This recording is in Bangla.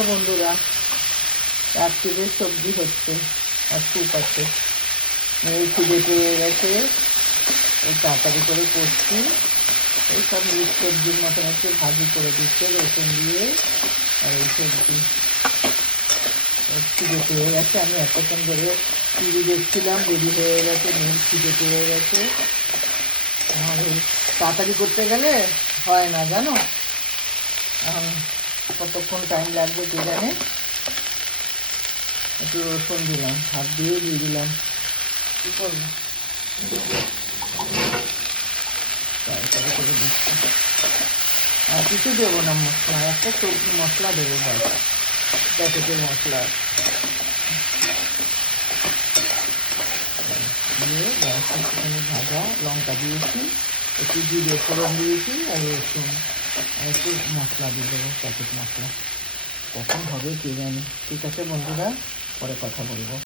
দেখো বন্ধুরা, রাত্রিদের সবজি হচ্ছে আর স্যুপ আছে। মেয়ে খিদে পেয়ে গেছে, এই তাড়াতাড়ি করে করছি। এই সব মিক্স সবজির মতন একটু ভাজি করে দিচ্ছে রসুন দিয়ে। আর এই সবজি খিদে পেয়ে গেছে। আমি এতক্ষণ ধরে টিভি দেখছিলাম, দেরি হয়ে গেছে, মেয়ের খিদে পেয়ে গেছে। আমার তাড়াতাড়ি করতে গেলে হয় না, জানো। এখন কতক্ষণ টাইম লাগবে কে জানে। একটু রসুন দিলাম, হাত দিয়ে দিলাম, কী করবো, তাড়াতাড়ি করে দিচ্ছি। আর কিছু দেবো না মশলা, একটা সবজি মশলা দেবো, ব্যাস, প্যাকেটের মশলা দিয়ে ব্যাস। একটুখানি ভাজা লঙ্কা দিয়েছি, একটু জিরে ফোড়ন দিয়েছি, আর রসুন আর একটু মশলা দিয়ে দেবো, প্যাকেট মশলা। কখন হবে কে জানি। ঠিক আছে বন্ধুরা, পরে কথা বলবো।